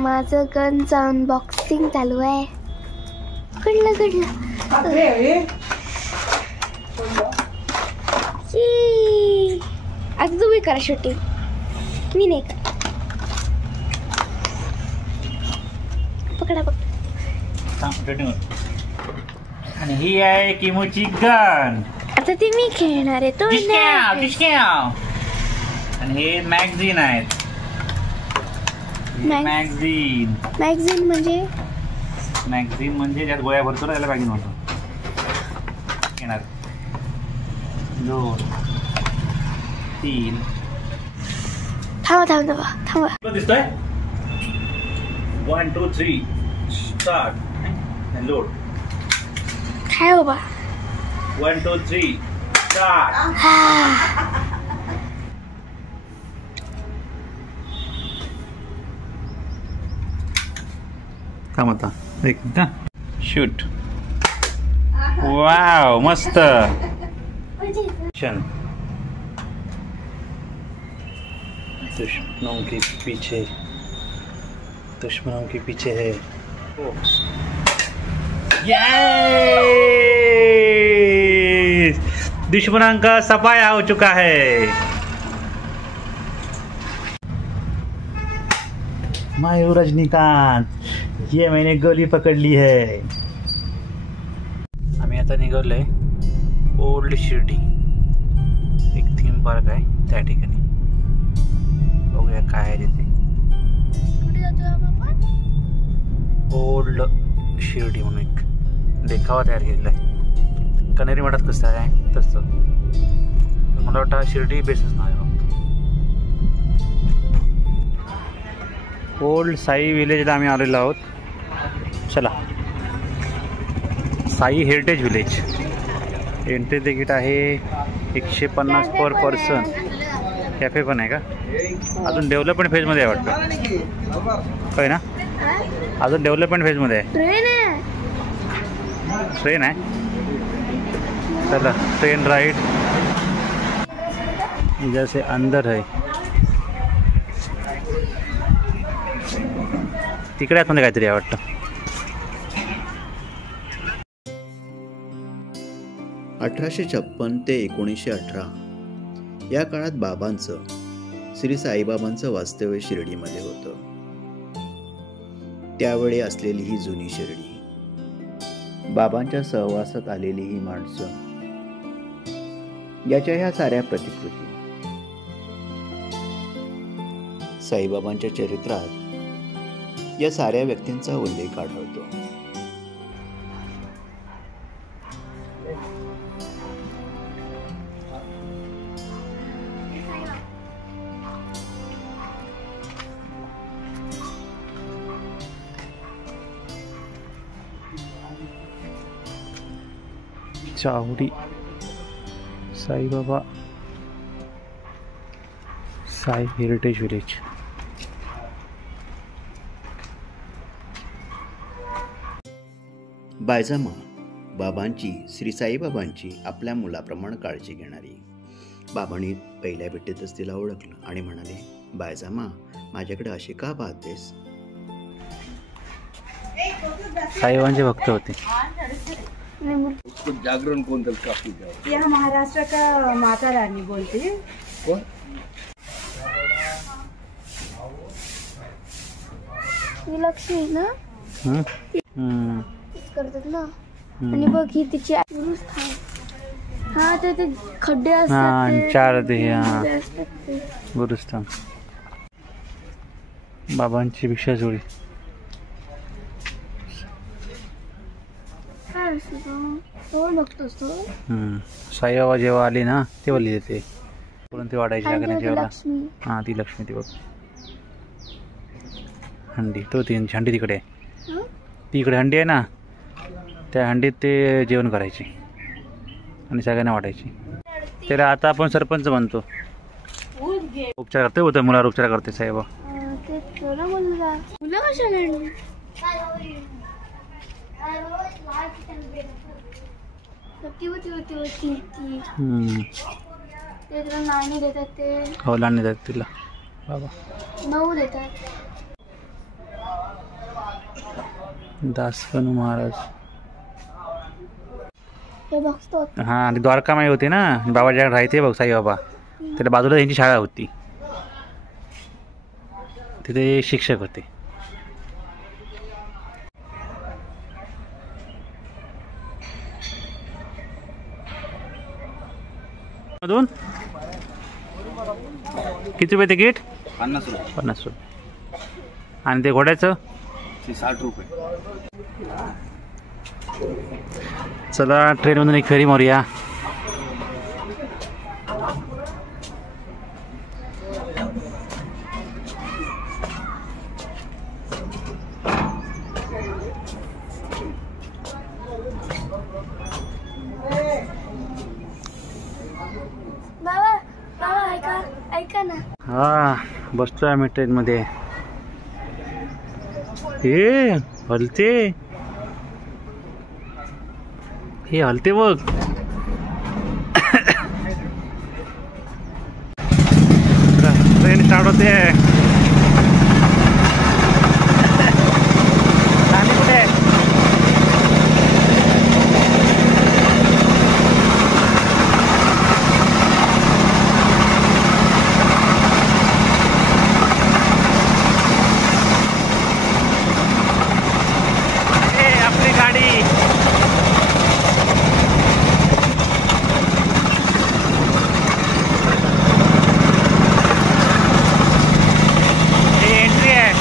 माझं गनचं अनबॉक्सिंग चालू आहे. घडलं आता तुम्ही करा शूटिंग, मी नाही का. पकडा आणि ही आहे किमोची गन. आता ती मी खेळणार आहे तो. आणि हे मॅगझिन आहेत. मॅगझिन म्हणजे ज्यात गोळ्या भरतो ना त्याला मॅगझिन म्हणतो. येणार 2 3. थांबा दिसतोय. 1 2 3 स्टार्ट and load. काय बाबा 1 2 3 स्टार्ट. थांब आता एक मिनिट. शूट. वाव मस्त. दुश्मनों के पीछे है. दुश्मनांका सफाया हो चुका है. मायूर रजनीकांत, ये मैंने गोली पकड़ ली है. आम्ही आता निघालोय ओल्ड शिर्डी. एक थीम पार्क आहे त्या ठिकाणी. बघूया काय आहे तिथे. कुठे जातोय आपण? ओल्ड शिर्डी म्हणून एक देखावा तयार केलेला आहे. कनेरी मठात कसं आहे तसं. मला वाटतं शिर्डी बेसच नाव आहे. ओल्ड साई विलेजला आम्ही आलेलो आहोत. चला, Sai heritage village. Entry ticket आहे 150 पर पर्सन. कॅफे पण आहे का? अजून डेव्हलपमेंट फेजमध्ये आहे वाटतं. काय ना, अजून डेव्हलपमेंट फेजमध्ये आहे. ट्रेन आहे. चला, ट्रेन राइड इधर से अंदर है. तिकडे आतमध्ये काहीतरी आहे वाटतं. 1856 ते 1918 या काळात बाबांचं, श्री साईबाबांचं वास्तव्य शिर्डीमध्ये होतं. त्यावेळी असलेली ही जुनी शिर्डी, बाबांच्या सहवासात आलेली ही माणसं, याच्या ह्या साऱ्या प्रतिकृती. साईबाबांच्या चरित्रात या साऱ्या व्यक्तींचा उल्लेख आढळतो. चावडी साईबाबा साई हेरिटेज विलेज. बायजामा बाबांची, श्री साईबाबांची आपल्या मुलाप्रमाणे काळजी घेणारी. बाबांनी पहिल्या भेटीतच तिला ओळखलं आणि म्हणाले, बायजामा माझ्याकडे अशी का पाहतेस? साईबाबांचे भक्त होते. जागरण कौन करता है? यह महाराष्ट्र का माता रानी बोलते हैं. कौन? लक्ष्मी ना करतात ना. आणि बघ ही तिची गुरुस्थान. हा ते खड्डे असतात. 4 गुरुस्थान. बाबांची भिक्षा जोडी. साईबाबा जेव्हा आली ना तेव्हा लिहिले ते ते वाढायची आग्ने जेव्हा. हा ती लक्ष्मी. ती बघ हंडी. तो ती हंडी तिकडे आहे. ती इकडे हंडी आहे ना, त्या हंडीत ते जेवण करायचे आणि सगळ्यांना वाटायची. त्याला आता आपण सरपंच बनतो. उपचार करते होतं मुलावर उपचार करते साहेब. नाणी देतात ते. हो नाणी देतात तिला बाबा. 9 देतात. दासगणू महाराज. हे बघतो. हां आणि द्वारकामाई होते ना बाबाच्या राहते बघ साईबाबा. त्याला बाजूला त्यांची शाळा होती, तिथे शिक्षक होते. मधून किती रुपये तिकीट? 50 रुपये. 50 रुपये. आणि ते घोड्याचं? 60 रुपये. चला ट्रेनमधून एक फेरी मारूया. बाबा बाबा ऐका ऐका ना. हा बसतोय आम्ही ट्रेनमध्ये. हे हलते, हे हलते बघ. ट्रेन स्टार्ट होते. राणी कुठे? आपली गाडी. एंट्री आहे.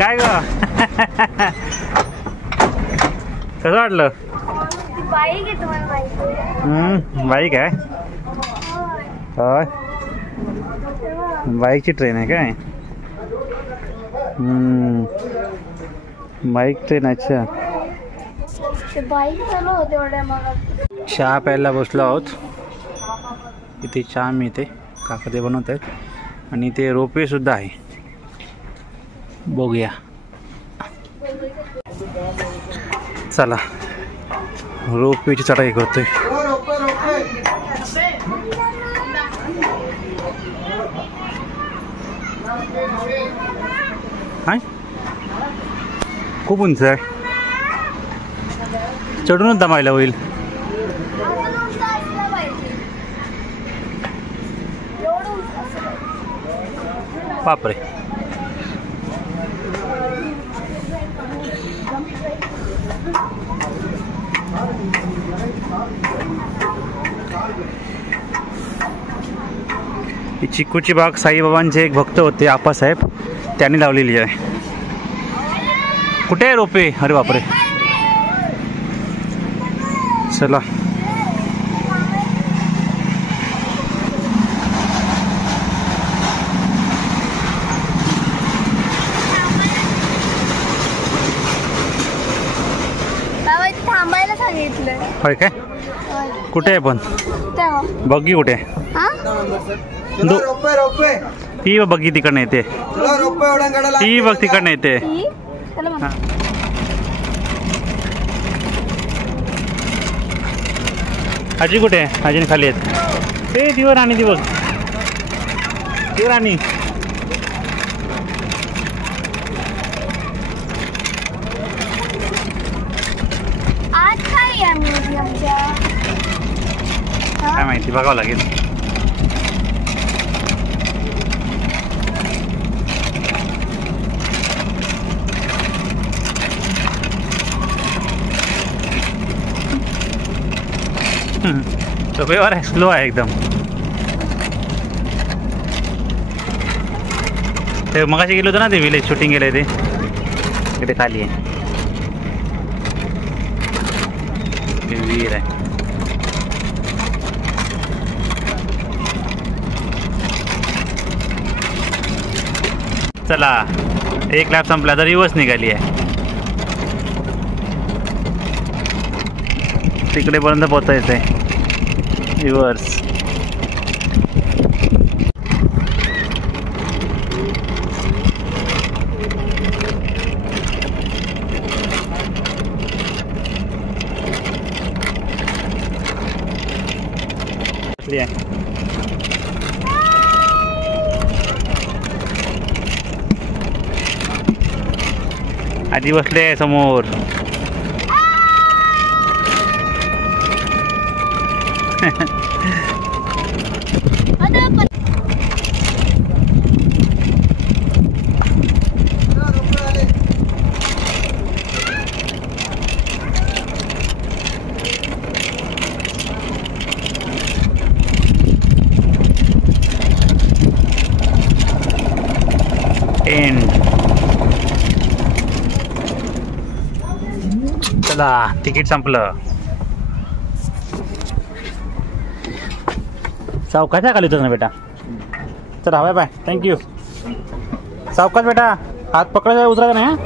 काय ग कसं वाटलं? बाईक आहे तुम्हाला बाईक. बाईक आहे. होय बाईकची ट्रेन आहे काय? Bike train. अच्छा ते बाईक चालू होते एवढ्या मला. चहा प्यायला बसलो आहोत. इथे चहा मिळते, काका ते बनवत आहेत. आणि ते रोपवे सुद्धा आहे, बघूया. चला रोपवेची चढाई करतोय. हाय खूप उंच आहे, चढूनच दमायला होईल. बापरे. ही चिक्कूची बाग साईबाबांचे एक भक्त होते आप्पासाहेब, त्यांनी लावलेली आहे. कुठे आहे रोपे? अरे बापरे. चला थांबायला सांगितलं. होय काय? कुठे आहे पण बग्गी? कुठे आहे? ती बग्गी तिकडनं येते. ती बघ तिकडनं येते. आजी कुठे आहे? आजीने खाली आहेत. ए दिवर राणी, ती बघ दिवर राणी. माहिती, बघावं लागेल. तो व्यवहार आहे, स्लो आहे एकदम. ते मगाशी गेलो होतो ना, ते विलेज शूटिंग गेलं ते इकडे खाली आहे. ते विहीर आहे. चला, एक लॅप संपला तर रिवर्स निघाली आहे. तिकडेपर्यंत पोचायचं आहे. रिवर्स. आजी बसले समोर. चला, तिकीट संपलं. सावकाश खाली होतं ना बेटा. चला, बाय बाय, थँक्यू. सावकाश बेटा, हात पकडायचा, उतरायचं नाही.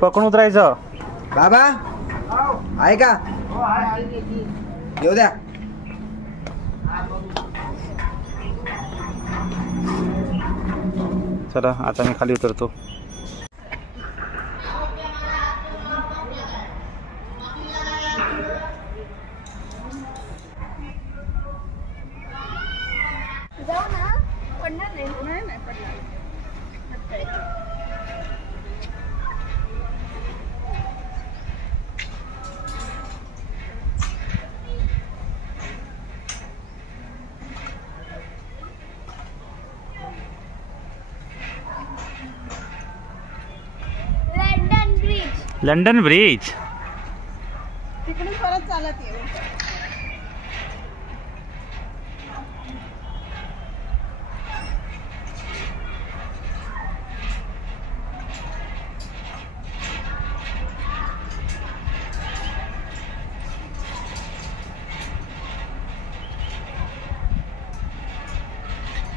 पकडून उतरायचं. बाबा आहे का? येऊ द्या. चला, आता मी खाली उतरतो. जाऊ ना, पडणार नाही. नाही पडणार. London bridge. तिकडून परत चालत येऊ.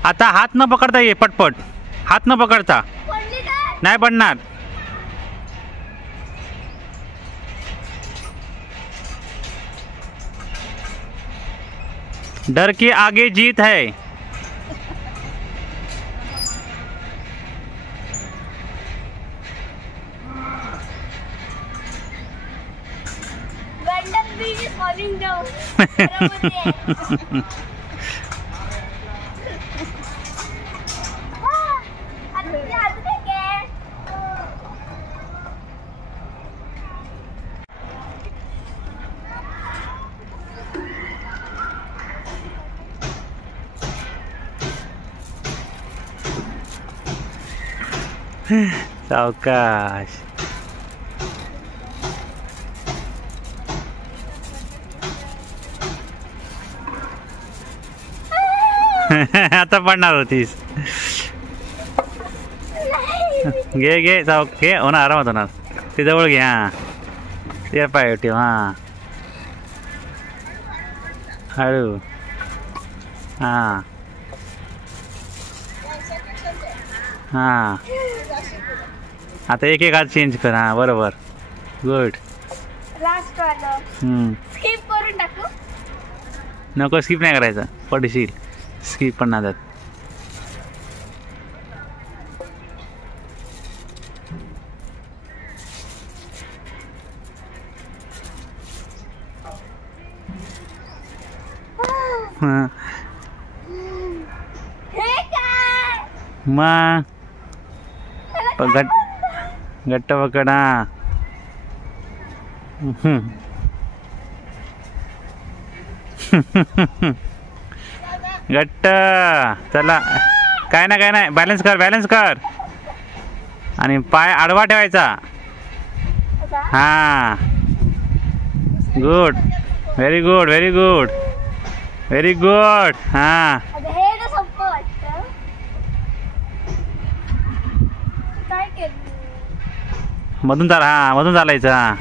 आता हात न पकडता ये, पटपट. हात न पकडता. नाही पडणार. डर के आगे जीत है. London bridge is falling down. सावकाश. आता पडणार होतीस. घे घे, घे. होणार, आरामात होणार. ते जवळ घे. हां, ते पाय ठेव. हां, हळू. हां हां. आता एक एक हात चेंज कर. हां, बरोबर. गुड. लास्ट वाला स्किप करून टाकू. नको, स्किप नाही करायचं. पडशील. स्किप पण नाही जात. मग घट्ट पकडा. घट्ट. चला, काय नाही बॅलन्स कर आणि पाय आडवा ठेवायचा. हां, गुड, व्हेरी गुड. हां, हे तर सोपं वाटतं. काय केलं? मधून चालायचं. हां,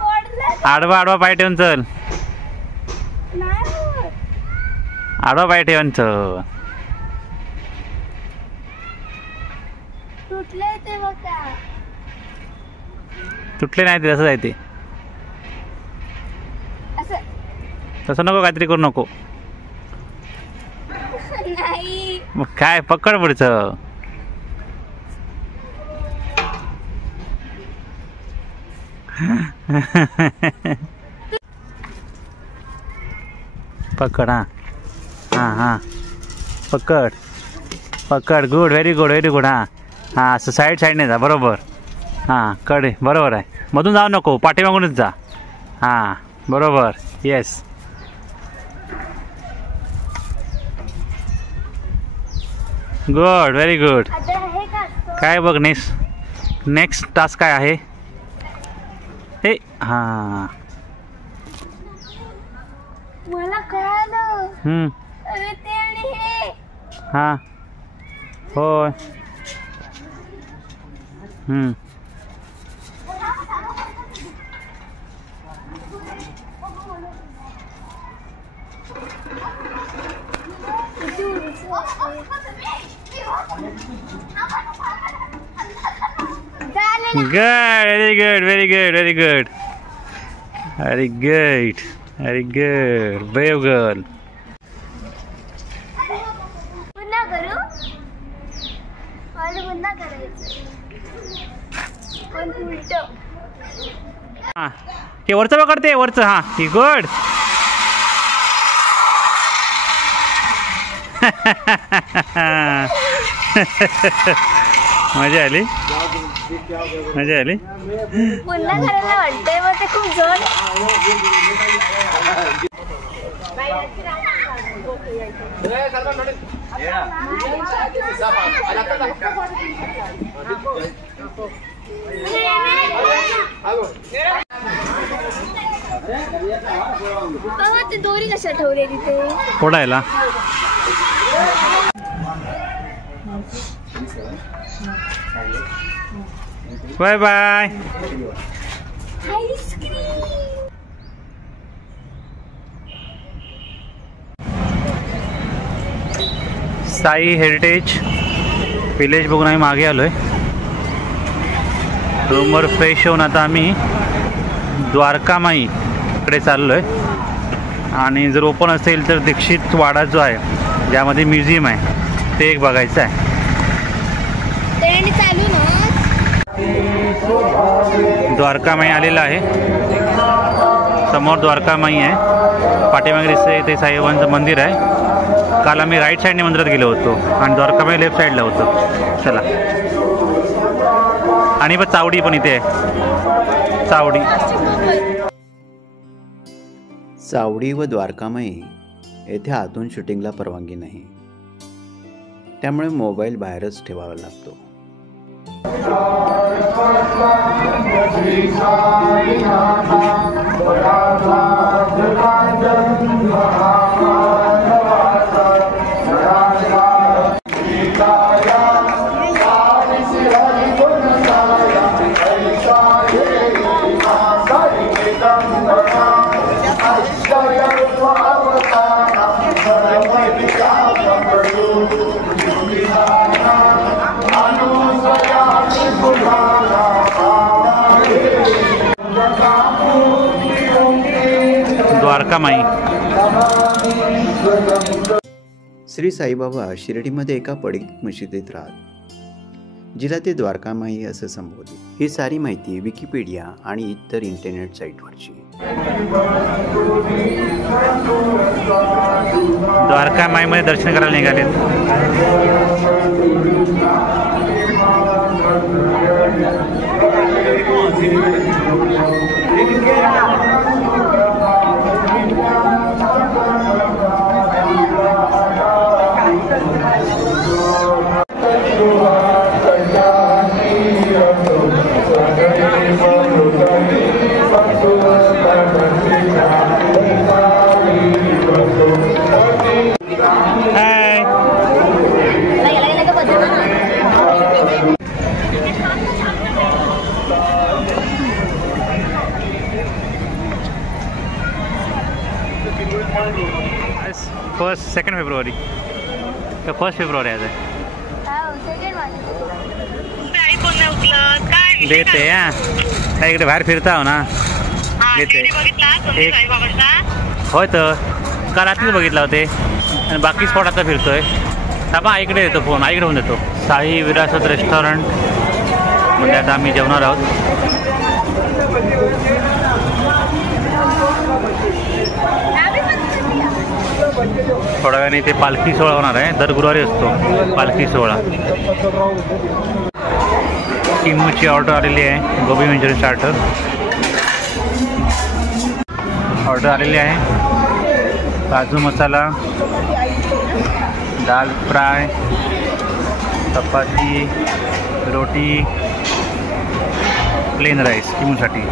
पडलं आडवा पाय ठेवून चल. नाही होत. आडवा पाय ठेवून चल. तुटलंय ते बघा. तुटले नाही ते, तसंच आहे ते. असं तसं नको, काहीतरी करू नको. नाही. मग काय, पकड पुढचं. पकड. हां पकड. Good, very good. हां असं साईडने जा. बरोबर. हां, कडे बरोबर आहे. मधून जाऊ नको, पाठीमागूनच जा. हां, बरोबर. येस. Good, very good. आता हे का असतं? काय बघ, नेक्स्ट टास्क काय आहे? हे हां. मला कळालं. अरे ते आणि हे. हां, होय. Good, very good. Brave girl. पुन्हा करू? मला पुन्हा करायचं. पण उलटं. हां, ते वरचं पकडते, वरचं. हां, ही गुड. मजा आली. पुन्हा करायला वाटतंय, मग ते खूप जड. बाबा ते दोरी कशा ठेवले तिथे? फोडायला. Bye bye. Ice cream. Sai heritage village बघून आम्ही मागे आलोय. रूमवर फ्रेश होऊन आता आम्ही द्वारकामाई कडे चाललोय. आणि जर ओपन असेल तर दीक्षित वाडा जो आहे, ज्यामध्ये म्युझियम आहे, ते एक बघायचं आहे. चालू ना. द्वारकामाई आलेला आहे. समोर द्वारकामाई आहे. पाठीमागे दिसतंय ते साईबाबांचं मंदिर आहे. काल आम्ही राईट साईडने मंदिरात गेलो होतो आणि द्वारकामाई लेफ्ट साईडला होतो. चला. आणि पण चावडी पण इथे आहे. चावडी व द्वारकामाई येथे आतून शूटिंगला परवानगी नाही, त्यामुळे मोबाईल बाहेरच ठेवावा लागतो. द्वारकामाई. श्री साईबाबा शिर्डीमध्ये एका पडीक मशिदीत राहत, जिला ते द्वारकामाई असं संबोधले. ही सारी माहिती विकिपीडिया आणि इतर इंटरनेट साईटवरची. द्वारकामाईमध्ये दर्शन करायला निघाले. हाय. फर्स्ट 2 फेब्रुवारी का 1 फेब्रुवारी आज आहे. देते हा इकडे बाहेर फिरता हो ना. देते एक होय तर काल रात्रीच बघितला होते आणि बाकी स्पॉट आता फिरतोय. आपण आईकडे देतो फोन, आईकडे होऊन देतो. साई विरासत रेस्टॉरंट म्हणजे आता आम्ही जेवणार आहोत. थोड्या वेळाने इथे पालखी सोहळा होणार आहे. दर गुरुवारी असतो पालखी सोहळा. किमूची ऑर्डर आलेली आहे. गोबी मंचुरियन स्टार्टर ऑर्डर आलेली आहे. काजू मसाला, दाल फ्राय, चपाती, रोटी, प्लेन राईस किमूसाठी.